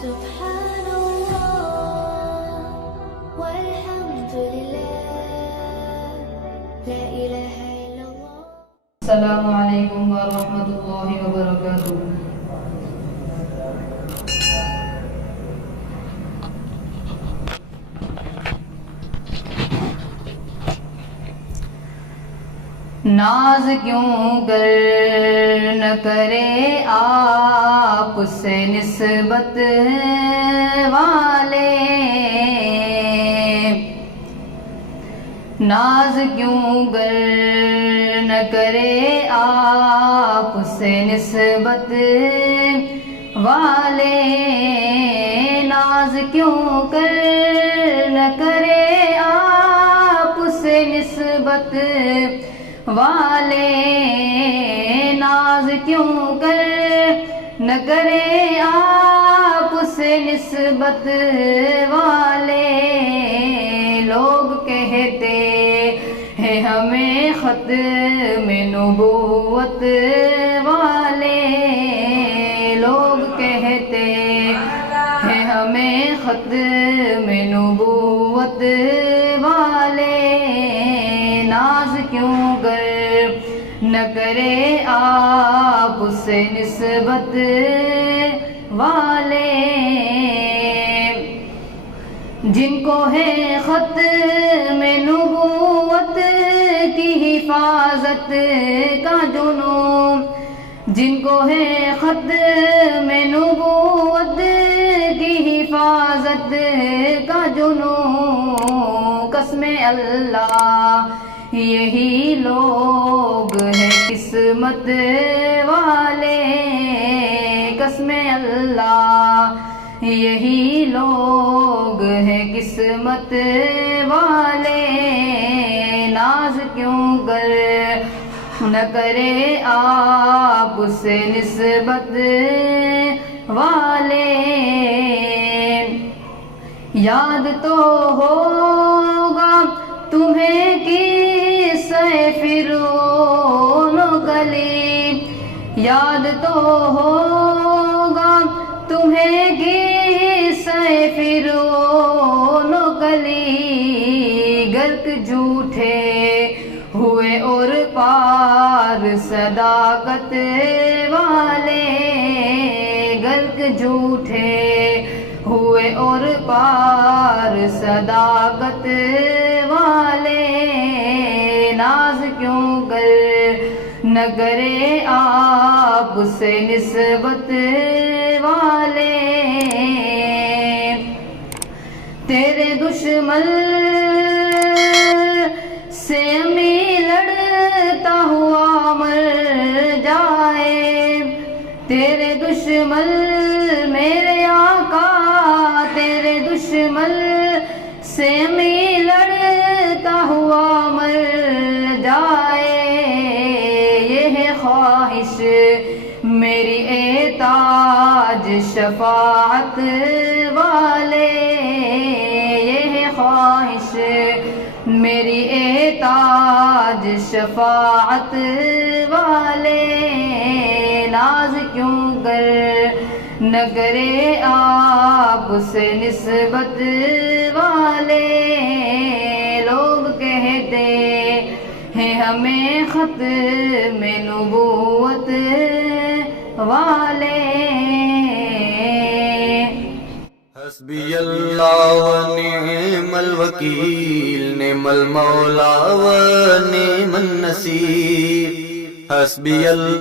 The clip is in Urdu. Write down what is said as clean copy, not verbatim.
سبحان الله والحمد لله لا إله إلا الله. السلام عليكم ورحمة الله وبركاته. ناز کیوں کر نہ کرے آپ سے نسبت والے، ناز کیوں کر نہ کرے آپ سے نسبت والے، ناز کیوں کر نہ کرے آپ سے نسبت والے، ناز کیوں کر نہ کرے آپ سے نسبت والے، لوگ کہتے ہیں ہمیں ختم نبوت والے، لوگ کہتے ہیں ہمیں ختم نبوت والے، ناز کیوں کر نہ کرے آپ سے نسبت والے، جن کو ہے ختم نبوت کی حفاظت کا جنون، جن کو ہے ختم نبوت کی حفاظت کا جنون، قسم اللہ یہی لوگ ہیں قسمت والے، قسم اللہ یہی لوگ ہیں قسمت والے، ناز کیوں کر نہ کرے آپ سے نسبت والے، یاد تو ہوگا تمہیں قصہ فرعون و گلی، یاد تو ہوگا تمہیں قصہ فرعون و گلی، گرک جھوٹے ہوئے اور پار صداقت والے، گرک جھوٹے ہوئے اور پار صداقت والے، ناز کیوں کر نہ کرے آپ سے نسبت والے، تیرے دشمن سے میں لڑتا ہوا مر جائے، تیرے دشمن میرے آقا، تیرے دشمن سے میں لڑتا ہوا مر جائے، یہ ہے خواہش میری اے تاج شفاعت والے، یہ ہے خواہش میری اے تاج شفاعت والے، ناز کیوں کر نہ کرے آپ سے نسبت والے، لوگ کہتے ہیں ہمیں ختم نبوت والے، حسبی اللہ و نعم الوکیل، نعم المولا و نعم النصیر، حسبی اللہ